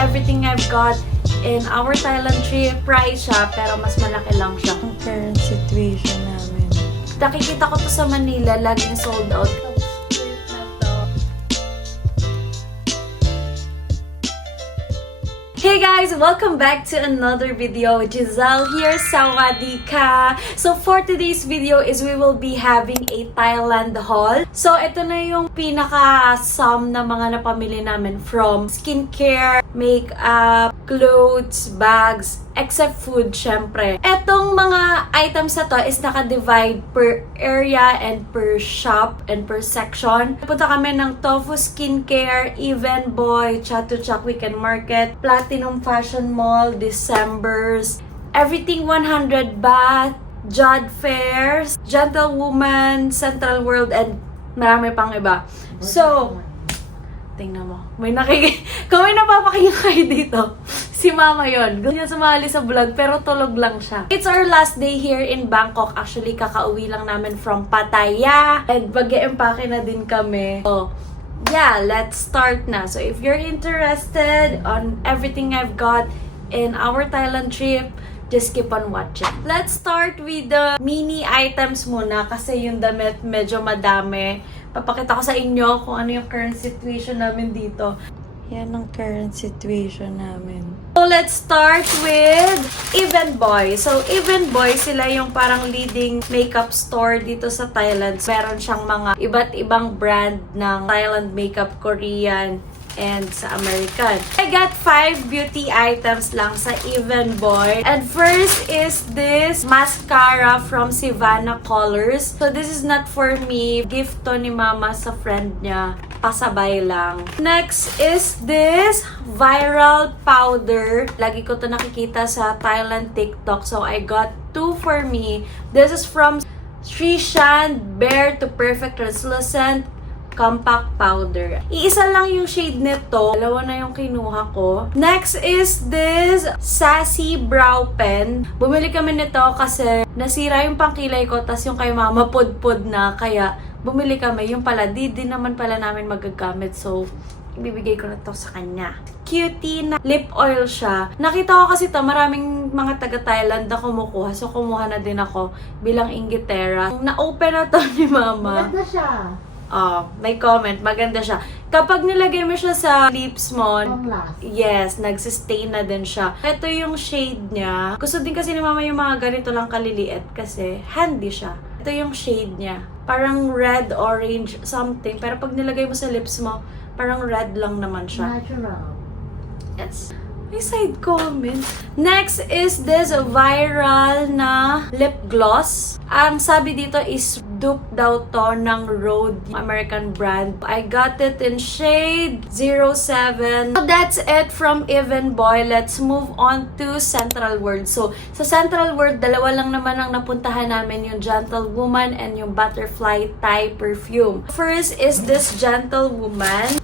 everything I've got in our Thailand trip. Price siya, pero mas malaki lang siya. Ang current situation namin. Nakikita ko to sa Manila, laging sold out. Hey guys! Welcome back to another video. Giselle here, Sawadika! So for today's video is we will be having a Thailand haul. So ito na yung pinaka-sum na mga napamili namin from skincare, makeup, clothes, bags, except food, syempre. Etong mga items na to is naka-divide per area and per shop and per section. Punta kami ng Tofu Skincare, Even Boy, Chatuchak Weekend Market, Platinum Fashion Mall, December's, Everything 100 Baht, Jod Fairs, Gentlewoman, Central World, and marami pang iba. So, tingnan mo. Kung may napapakinggan kayo dito, si Mama yon. Gusto niya sumali sa vlog, pero tulog lang siya. It's our last day here in Bangkok. Actually, kakauwi lang namin from Pattaya. And mag-e-empake na din kami. So, yeah, let's start na. So, if you're interested on everything I've got in our Thailand trip, just keep on watching. Let's start with the mini items muna kasi yung damit medyo madami. Papakita ko sa inyo kung ano yung current situation namin dito. Yan ang current situation namin. So, let's start with Even Boy. So, Even Boy, sila yung parang leading makeup store dito sa Thailand. Meron siyang mga iba't ibang brand ng Thailand makeup, Korean, and sa American. I got 5 beauty items lang sa Even Boy. And first is this mascara from Sivana Colors. So, this is not for me. Gift to ni Mama sa friend niya. Pasabay lang. Next is this viral powder. Lagi ko to nakikita sa Thailand TikTok. So, I got 2 for me. This is from Srishan Bare to Perfect Translucent Compact Powder. Iisa lang yung shade nito. Dalawa na yung kinuha ko. Next is this Sassy Brow Pen. Bumili kami nito kasi nasira yung pangkilay ko, tas yung kay Mama pudpud na. Kaya bumili kami. Yung pala, di naman pala namin magagamit. So, ibibigay ko na to sa kanya. Cutie na lip oil siya. Nakita ko kasi to, maraming mga taga-Thailand na kumukuha. So, kumuha na din ako bilang inggitera. Na-open na to ni Mama. Maganda siya. May comment. Maganda siya. Kapag nilagay mo siya sa lips mo, Long last. yes, nag-sustain na din siya. Ito yung shade niya. Gusto din kasi ni Mama yung mga ganito lang kaliliit kasi handy siya. Ito yung shade niya. Parang red, orange, something. Pero pag nilagay mo sa lips mo, parang red lang naman siya. Natural. Yes. May side comment. Next is this viral na lip gloss. Ang sabi dito is dupe daw to ng Rhode American brand. I got it in shade 07. So that's it from Even Boy. Let's move on to Central World. So sa Central World, dalawa lang naman ang napuntahan namin, yung Gentlewoman and yung Butterfly Thai perfume. First is this Gentlewoman.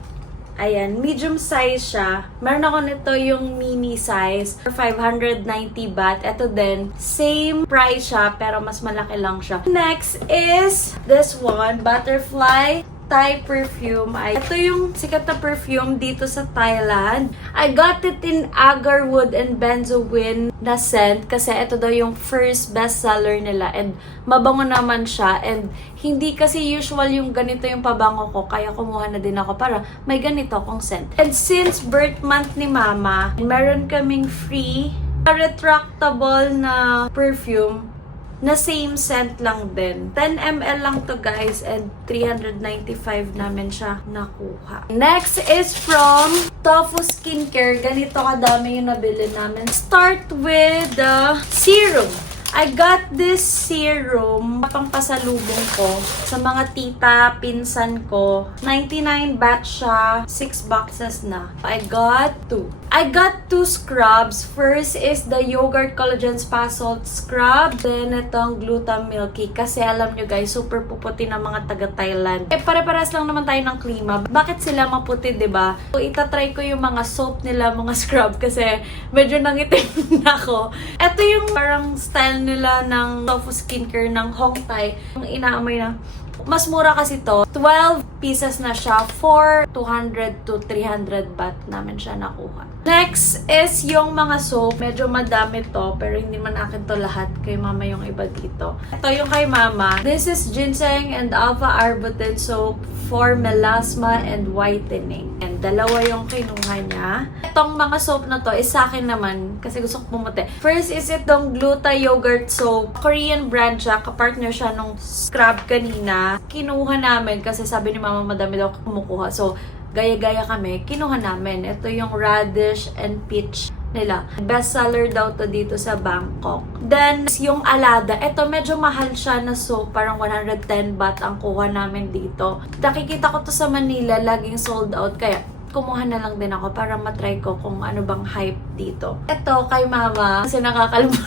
Ayan, medium size siya. Meron ako nito yung mini size for 590 baht. Ito din, same price siya pero mas malaki lang siya. Next is this one, Butterfly Thai perfume. Ito yung sikat na perfume dito sa Thailand. I got it in Agarwood and Benzoin na scent kasi ito daw yung first bestseller nila and mabango naman siya and hindi kasi usual yung ganito yung pabango ko kaya kumuha na din ako para may ganito akong scent. And since birth month ni Mama, meron kaming free retractable na perfume na same scent lang din. 10 ml lang to guys and 395 namin siya nakuha. Next is from Tofu Skincare. Ganito kadami yung nabili namin. Start with the serum. I got this serum pang pasalubong ko sa mga tita, pinsan ko. 99 baht siya. 6 boxes na. I got 2. I got 2 scrubs. First is the Yogurt Collagen Spa Salt Scrub. Then itong Gluta Milky. Kasi alam nyo guys, super puputi ng mga taga-Thailand. Pare-paras lang naman tayo ng klima. Bakit sila maputi, diba? So, itatry ko yung mga soap nila, mga scrub. Kasi medyo nangitim na ako. Ito yung parang style nila ng Tofu Skincare ng Hong Thai. Yung inaamoy na Mas mura kasi to. 12 pieces na siya for 200 to 300 baht namin siya nakuha. Next is yung mga soap. Medyo madami to, pero hindi man akin to lahat. Kay mama yung iba dito. Ito yung kay mama. This is ginseng and alpha arbutin soap for melasma and whitening. And dalawa yung kinuha niya. Itong mga soap na to is sa akin naman kasi gusto ko pumuti. First is itong Gluta Yogurt Soap. Korean brand siya. Kapartner siya nung scrub kanina. Kinuha namin kasi sabi ni mama madami daw kumukuha. So, gaya-gaya kami. Kinuha namin. Ito yung radish and peach nila. Bestseller daw to dito sa Bangkok. Then, yung Alada. Ito medyo mahal siya na soap. Parang 110 baht ang kuha namin dito. Nakikita ko to sa Manila. Laging sold out. Kaya, kumuha na lang din ako para matry ko kung ano bang hype dito. Ito kay mama. Kasi nakakalma.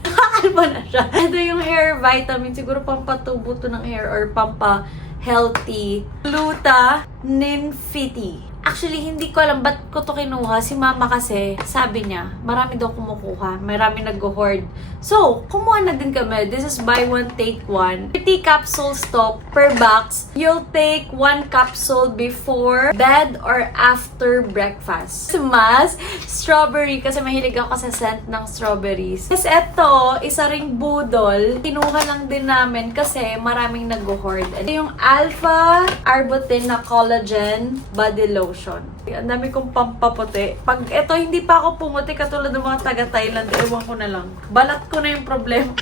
Nakakalma na siya. Ito yung hair vitamin. Siguro pampatubo to ng hair or healthy. Gluta Ninfiti. Actually, hindi ko alam ba't ko to kinuha. Si mama kasi, sabi niya, marami daw kumukuha. Marami nag-hoard. So, kumuha na din kami. This is buy one, take one. 30 capsules to per box. You'll take 1 capsule before bed or after breakfast. Mas, strawberry. Kasi mahilig ako sa scent ng strawberries. Kasi ito, isa ring budol. Kinuha lang din namin kasi maraming nag-hoard. Ito yung Alpha Arbutin na collagen body lotion. Ang dami kong pampaputi. Pag ito, hindi pa ako pumuti katulad ng mga taga-Thailand. Ewan ko na lang. Balat ko na yung problema.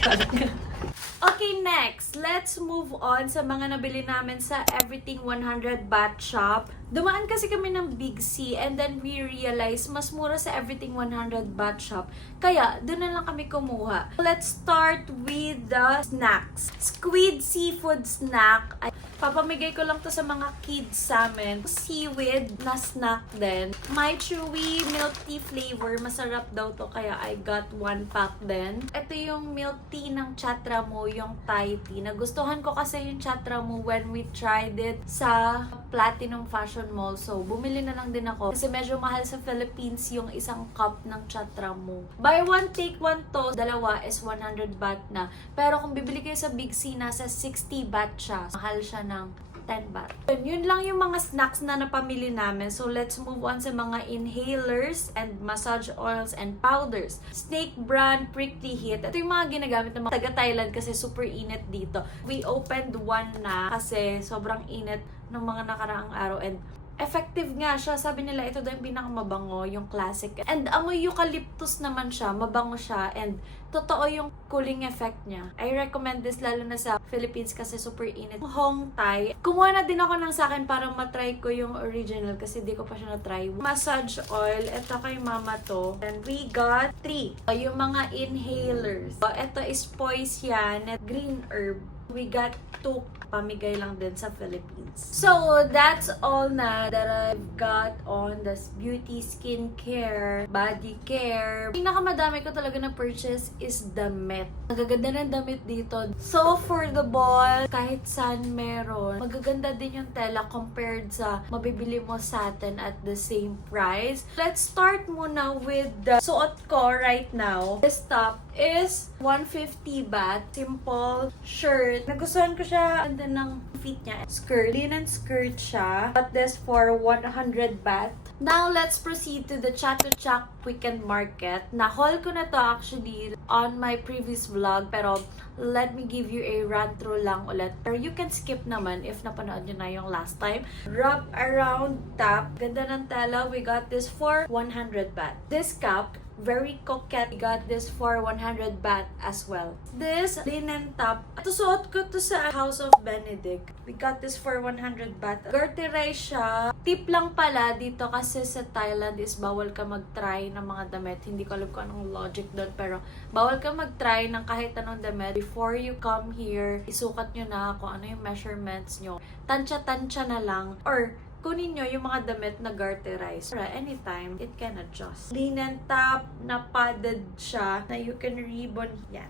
Okay, next. Let's move on sa mga nabili namin sa Everything 100 Baht Shop. Dumaan kasi kami ng Big C and then we realized mas mura sa Everything 100 Baht Shop. Kaya, doon na lang kami kumuha. Let's start with the snacks. Squid seafood snack. Ay, papamigay ko lang to sa mga kids sa amin. Seaweed na snack din. My chewy milk tea flavor. Masarap daw to kaya I got 1 pack din. Ito yung milk tea ng Chatramo, yung Thai tea. Nagustuhan ko kasi yung Chatramo when we tried it sa Platinum Fashion Mall. So, bumili na lang din ako. Kasi medyo mahal sa Philippines yung isang cup ng Chatramo. Buy one, take one to. Dalawa is 100 baht na. Pero kung bibili kayo sa Big C, nasa 60 baht siya. Mahal siya ng 10 baht. Yun lang yung mga snacks na napamili namin. So, let's move on sa mga inhalers and massage oils and powders. Snake brand Prickly Heat. Ito yung mga ginagamit ng mga taga-Thailand kasi super init dito. We opened one na kasi sobrang init ng mga nakaraang araw and effective nga siya. Sabi nila, ito daw yung pinakamabango, yung classic. And amoy eucalyptus naman siya, mabango siya, and totoo yung cooling effect niya. I recommend this lalo na sa Philippines kasi super init. Hong Thai. Kumuha na din ako ng sa akin para matry ko yung original kasi di ko pa siya na-try. Massage oil. Ito kay mama to. And we got 3. Yung mga inhalers. Ito is Poisian at Green Herb. We got 2. Pamigay lang din sa Philippines. So, that's all na that I've got on this beauty, skincare, body care. Pinakamadami ko talaga na purchase is damit. Magaganda ng damit dito. So, affordable. Kahit saan meron. Magaganda din yung tela compared sa mabibili mo satin at the same price. Let's start muna with the suot ko right now. This top is 150 baht. Simple shirt. Nagustuhan ko siya. Ganda ng fit niya. Skirt. Linen skirt siya. Got this for 100 baht. Now, let's proceed to the Chatuchak Weekend Market. Na-haul ko na to actually on my previous vlog. Pero, let me give you a run-through lang ulit. Or you can skip naman if napanood nyo na yung last time. Wrap around top. Ganda ng tela. We got this for 100 baht. This cup, very coquette. We got this for 100 baht as well. This linen top. Suot ko to sa House of Benedict. We got this for 100 baht. Gerteray siya. Tip lang pala dito kasi sa Thailand is bawal ka mag-try ng mga damit. Hindi ko alam kung anong logic doon pero bawal ka mag-try ng kahit anong damit. Before you come here, isukat nyo na kung ano yung measurements nyo. Tansya-tansya na lang. Or kunin nyo yung mga damit na garterize. Para anytime, it can adjust. Linen top na padded siya na you can ribbon yan.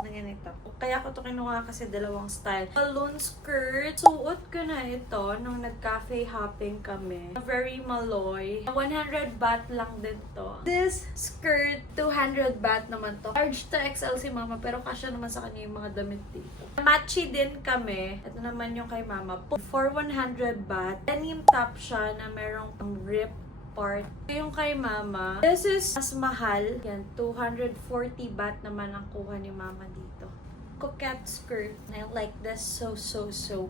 na ganito. Kaya ko to kinuha kasi dalawang style. Balloon skirt. Suot ko na ito nung nag-cafe hopping kami. Very Maloy. 100 baht lang din to. This skirt, 200 baht naman to. Large to XL si mama pero kasya naman sa kanya yung mga damit dito. Matchy din kami. Ito naman yung kay mama. For 100 baht. Denim top siya na merong rip part. Yung kay mama, this is mas mahal. Yan, 240 baht naman ang kuha ni mama dito. Coquette skirt. I like this so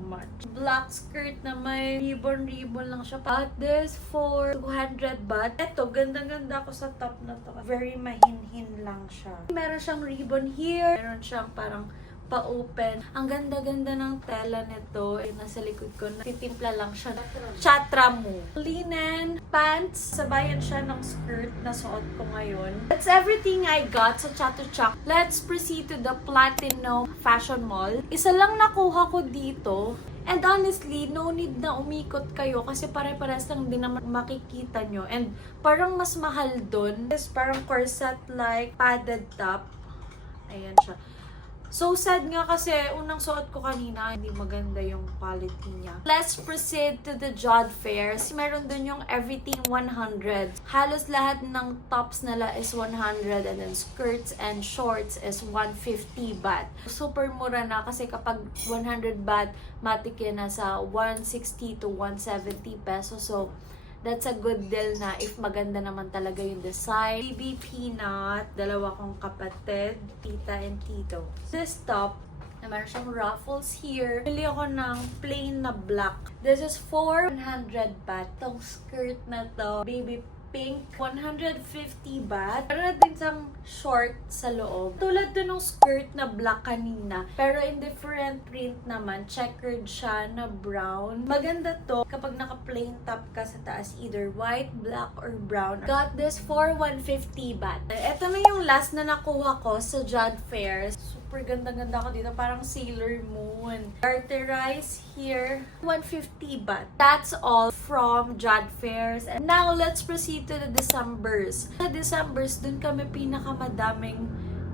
much. Black skirt na may ribbon lang siya. But this for 200 baht. Eto, ganda-ganda ko sa top na to. Very mahinhin lang siya. Meron siyang ribbon here. Meron siyang parang pa-open. Ang ganda-ganda ng tela nito. Nasa likod ko, titimpla lang siya. Chatra mo. Linen, pants, sabayan siya ng skirt na suot ko ngayon. That's everything I got sa Chatuchak. Let's proceed to the Platino Fashion Mall. Isa lang nakuha ko dito. And honestly, no need na umikot kayo kasi pare-pares lang din naman makikita nyo. And parang mas mahal dun. This parang corset-like padded top. Ayan siya. So sad nga kasi unang suot ko kanina, hindi maganda yung quality niya. Let's proceed to the Jod Fairs. Meron dun yung everything 100. Halos lahat ng tops nila is 100 and then skirts and shorts is 150 baht. Super mura na kasi kapag 100 baht, matik yan nasa 160 to 170 pesos. So, that's a good deal na if maganda naman talaga yung design. Baby Peanut, dalawa kong kapatid, tita and tito. This top, na meron siyang ruffles here. Pili ako ng plain na black. This is 400 baht. Itong skirt na to, baby pink, 150 baht. Meron din siyang short sa loob. Tulad dun ng skirt na black kanina. Pero in different print naman, checkered siya na brown. Maganda to kapag naka-plain top ka sa taas, either white, black, or brown. Got this for 150 baht. Ito na yung last na nakuha ko sa Jod Fairs. Super ganda-ganda ko dito. Parang Sailor Moon. Garterize here. 150 baht. That's all from Jod Fairs. And now, let's proceed to the Decembers. Sa Decembers, dun kami pinakamadaming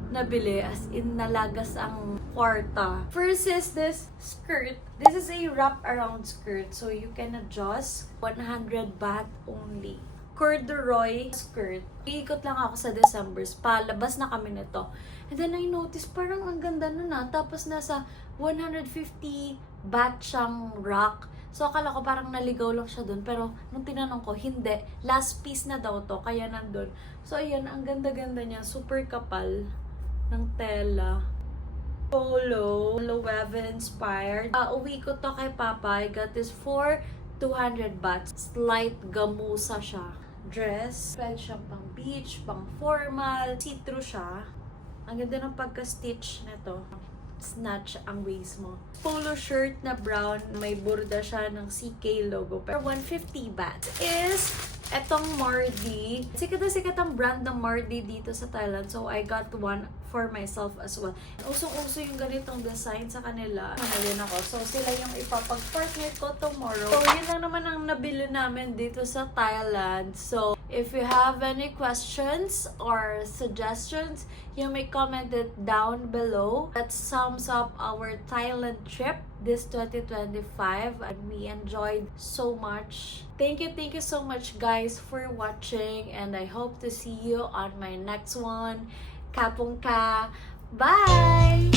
nabili. As in, nalagas ang kwarta. First is this skirt. This is a wrap-around skirt. So, you can adjust. 100 baht only. Corduroy skirt. Iikot lang ako sa Decembers. Palabas na kami nito. And then I noticed, parang ang ganda nun na. Tapos nasa 150 baht siyang rack. So akala ko parang naligaw lang siya dun. Pero nung tinanong ko, hindi. Last piece na daw to. Kaya nandun. So ayan, ang ganda-ganda niya. Super kapal ng tela. Polo. Loewe inspired. Uwi ko to kay Papa. I got this for 200 baht. Slight gamusa siya. Dress. Pwede siya pang beach, pang formal. See-through siya. Ang ganda ng pagka-stitch nito. Snatch ang waist mo. Polo shirt na brown. May burda siya ng CK logo. Pero 150 baht is etong Mardi. Sikat na sikat ang brand ng Mardi dito sa Thailand. So, I got one for myself as well. Usong-uso yung ganitong design sa kanila. Ano din ako. So, sila yung ipapag-partner ko tomorrow. So, yun lang naman ang nabili namin dito sa Thailand. So, if you have any questions or suggestions, you may comment it down below. That sums up our Thailand trip this 2025 and we enjoyed so much. Thank you so much guys for watching and I hope to see you on my next one. Kapong ka. Bye!